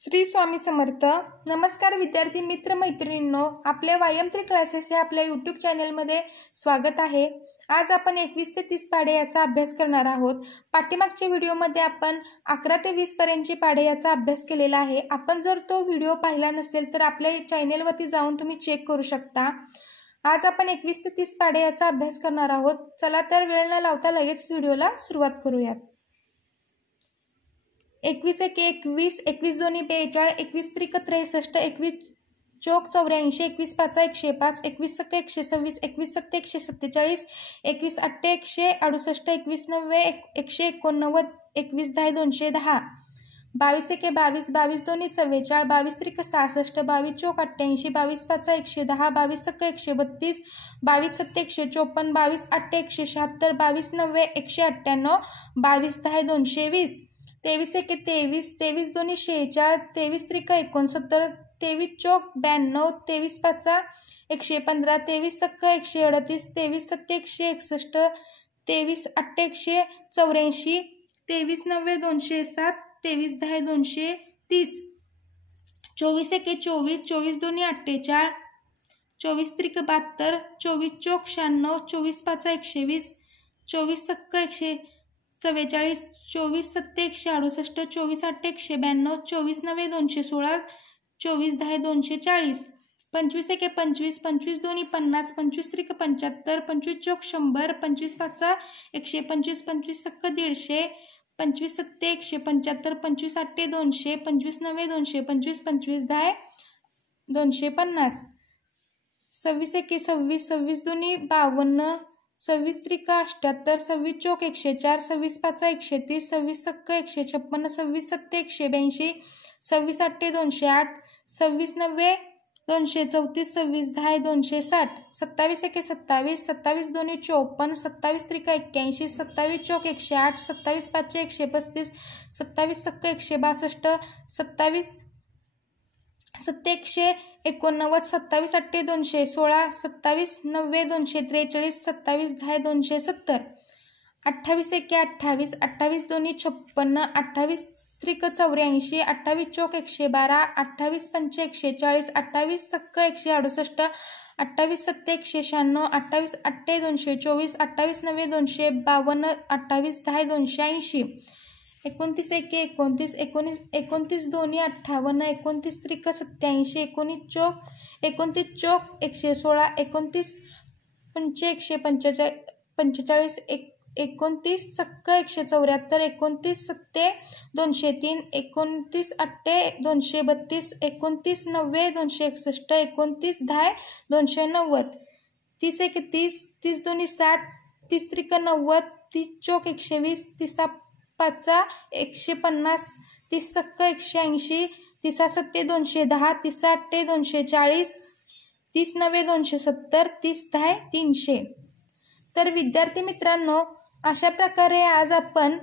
श्री स्वामी समर्थ। नमस्कार विद्यार्थी मित्र मैत्रिणींनो, आपल्या व्यायामत्री क्लासेस या आपल्या यूट्यूब चॅनलमध्ये स्वागत आहे। आज आपण 21 ते 30 पाढे याचा अभ्यास करणार आहोत। पाठीमागच्या व्हिडिओमध्ये आपण 11 ते 20 पर्यंतचे पाढे याचा अभ्यास केलेला आहे। आपण जर तो व्हिडिओ पाहिला नसेल तर आपल्या चॅनलवरती जाऊन तुम्ही चेक करू शकता। आज आपण 21 ते 30 पाढे याचा अभ्यास करणार आहोत। चला तर वेळ न लावता लगेच व्हिडिओला सुरुवात करूयात। 21 एक 21, 21 दोन्ही 42, 21 त्रिक 63, 21 चौक 84, 21 पाचा 105, 21 सक 126, 21 सत्ते 147, 21 अट्टे 168, 21 नव्वे 189, 21 दहा 210, 22 एके 22, 22 दोन्ही 44, 22 त्रिक 66, 22 चौक 88, 22 पाचा 110, 22 सक 132, 22 सत्ते 154, 22 अट्टे 176, 22 नव्वे 198, 22 दहा 220, 23 एके 23, 23 दोन्ही 46, 23 त्रिक 69, 23 चौक 92, 23 पाचा 115, 23 सक 138, 23 सत्ते 161, 23 अट्टे 184, 23 नव्वे 207, 23 दहा 230, 24 एके 24, 24 दोन्ही 48, 24 त्रिक 72, 24 चौक 96, 24 पाचा 120, 24 सक 144, 24 सत्ते 168, 24 अट्टे 192, 24 नव्वे 216, 24 दहा 240, 25 एके 25, 25 दोन्ही 50, 25 त्रिक 75, 25 चौक 100, 25 पाचा 125, 25 सक 150, 25 सत्ते 175, 25 अट्टे 200, 25 नव्वे 225, 25 दहा 250, 26 एके 26, 26 दोन्ही 52, 26 त्रिक 78, 26 चौक 104, 26 पाचा 130, 26 सक 156, 26 सत्ते 182, 26 अट्टे 208, 26 नव्वे 234, 26 दहा 260, 27 एके 27, 27 दोन्ही 54, 27 त्रिक 81, 27 चौक 108, 27 पाचशे 135, 27 सक 162, 27 सत्ते 189, 27 अट्टे 216, 27 नव्वे 243, 27 दहा 270, 28 एके 28, 28 दोन्ही 56, 28 त्रिक 84, 28 चौक 112, 28 पंचे 140, 28 सक 168, 28 सत्ते 196, 28 अट्टे 224, 28 नव्वे 252, 28 दहा 280, 29 एके 29, 29 दोन्ही 58, 29 त्रिक 87, 29 चौक 116, 29 पंचे 145, 29 सक 174, 29 सत्ते 203, 29 अट्टे 232, 29 नव्वे 261, 29 दहा 290, 30 एके 30, 30 दोन्ही 60, 30 त्रिक 90, 30 चौक 120, 30 पाचा 150, 30 सक 180, 30 सत्ते 210, 30 अट्टे 240, 30 नव्वे 270, 30 दहा 300। तर विद्यार्थी मित्रांनो, अशा प्रकारे आज आपण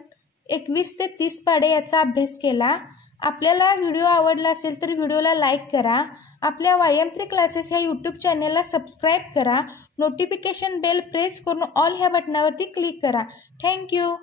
21 ते 30 पाढे याचा अभ्यास केला। आपल्याला व्हिडिओ आवडला असेल तर व्हिडिओला लाईक करा। आपल्या व्यायामत्री क्लासेस या यूट्यूब चॅनलला सबस्क्राईब करा। नोटिफिकेशन बेल प्रेस करून ऑल ह्या बटनावरती क्लिक करा। थँक्यू।